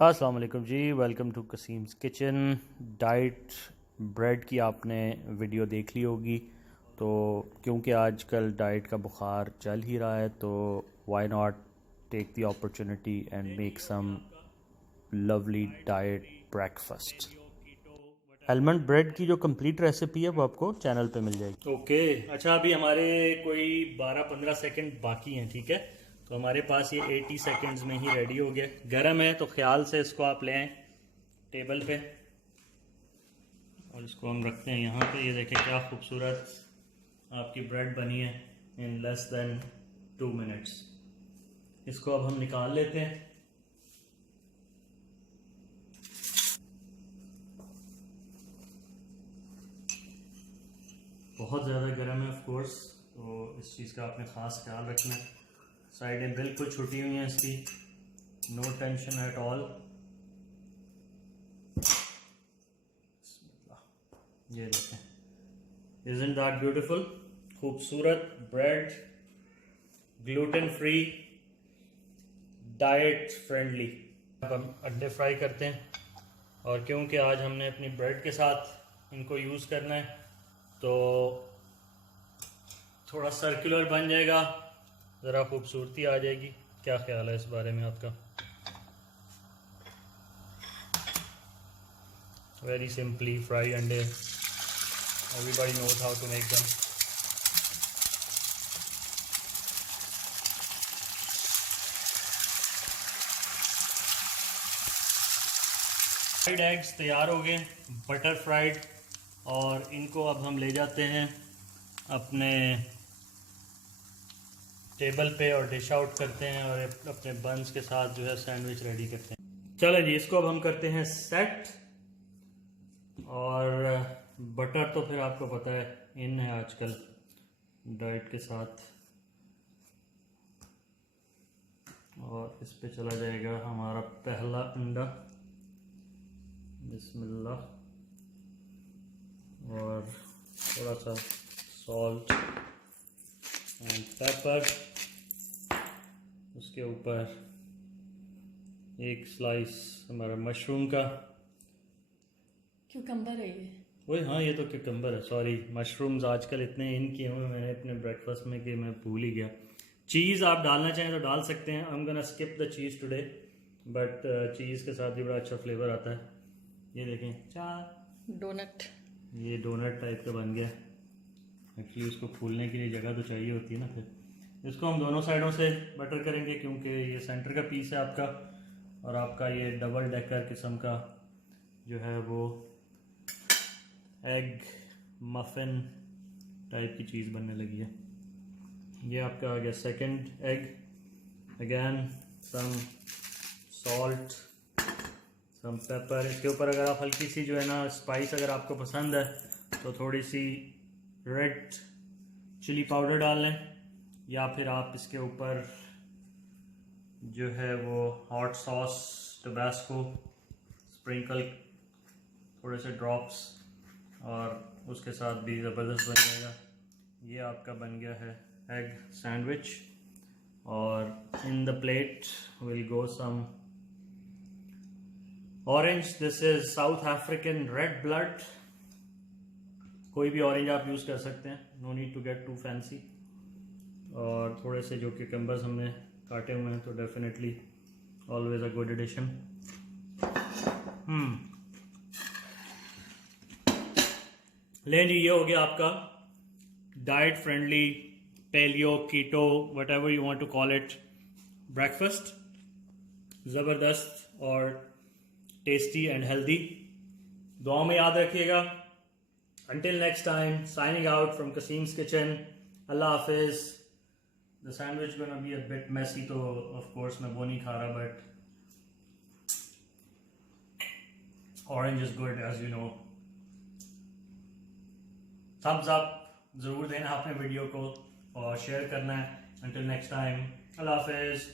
अस्सलाम वालेकुम जी, welcome to Qasim's kitchen. Diet bread की आपने वीडियो देख ली होगी, तो क्योंकि आजकल डाइट का बुखार चल ही रहा है तो why not take the opportunity and make some lovely diet breakfast. Almond bread की जो कंप्लीट रेसिपी है वो आपको चैनल पे मिल जाएगी। ओके अच्छा, अभी हमारे कोई 12-15 सेकंड बाकी हैं, ठीक है। तो हमारे पास ये 80 सेकंड्स में ही रेडी हो गया। गर्म है तो ख्याल से इसको आप ले आएँ टेबल पे और इसको हम रखते हैं यहाँ पे। ये देखें क्या खूबसूरत आपकी ब्रेड बनी है इन लेस देन 2 मिनट्स। इसको अब हम निकाल लेते हैं। बहुत ज़्यादा गर्म है ऑफ कोर्स, तो इस चीज़ का आपने ख़ास ख्याल रखना है। साइडें बिल्कुल छुटी हुई हैं इसकी, नो टेंशन एट ऑल। ये देखें, इज़न्ट दैट ब्यूटीफुल। खूबसूरत bread, gluten free, diet friendly. अब हम अंडे फ्राई करते हैं, और क्योंकि आज हमने अपनी ब्रेड के साथ इनको यूज़ करना है तो थोड़ा सर्कुलर बन जाएगा, ज़रा खूबसूरती आ जाएगी। क्या ख्याल है इस बारे में आपका? वेरी सिंपली फ्राई अंडे, everybody knows how to make them. Fried eggs तैयार हो गए, बटर फ्राइड, और इनको अब हम ले जाते हैं अपने टेबल पे और डिश आउट करते हैं और अपने बंस के साथ जो है सैंडविच रेडी करते हैं। चलें जी, इसको अब हम करते हैं सेट। और बटर तो फिर आपको पता है इन है आजकल डाइट के साथ, और इस पे चला जाएगा हमारा पहला अंडा। बिस्मिल्लाह, और थोड़ा सा सॉल्ट एंड पेपर। उसके ऊपर एक स्लाइस हमारा मशरूम का। क्यूकम्बर है ये? वही, हाँ ये तो क्यूकम्बर है, सॉरी। मशरूम्स आजकल इतने इन किए हुए मैंने अपने ब्रेकफास्ट में कि मैं भूल ही गया। चीज़ आप डालना चाहें तो डाल सकते हैं। I am gonna skip the cheese today, but cheese के साथ भी बड़ा अच्छा फ्लेवर आता है। ये देखें, चार डोनट, ये डोनट टाइप का बन गया। एक्चुअली उसको फूलने के लिए जगह तो चाहिए होती है ना। फिर इसको हम दोनों साइडों से बटर करेंगे क्योंकि ये सेंटर का पीस है आपका, और आपका ये डबल डेकर किस्म का जो है वो एग मफिन टाइप की चीज़ बनने लगी है। ये आपका आ गया second egg. Again some salt, some pepper. इसके ऊपर अगर आप हल्की सी जो है ना स्पाइस अगर आपको पसंद है तो थोड़ी सी रेड चिली पाउडर डाल लें, या फिर आप इसके ऊपर जो है वो हॉट सॉस टबास्को स्प्रिंकल थोड़े से ड्रॉप्स, और उसके साथ भी ज़बरदस्त बन जाएगा। ये आपका बन गया है एग सैंडविच। और in the plate will go some orange. This is South African red blood. कोई भी ऑरेंज आप यूज़ कर सकते हैं, no need to get too fancy. और थोड़े से जो क्यूकम्बर्स हमने काटे हुए हैं तो definitely always a good addition. लें जी, ये हो गया आपका diet friendly paleo keto whatever you want to call it breakfast. ज़बरदस्त और टेस्टी एंड हेल्दी। दुआ में याद रखिएगा। Until next time, signing out from Kasim's Kitchen. Allah Hafiz. The sandwich gonna be a bit messy, so of course मैं वो नहीं खा रहा, but orange is good as you know. Thumbs up ज़रूर देना आपने वीडियो को और शेयर करना है। Until next time, Allah Hafiz.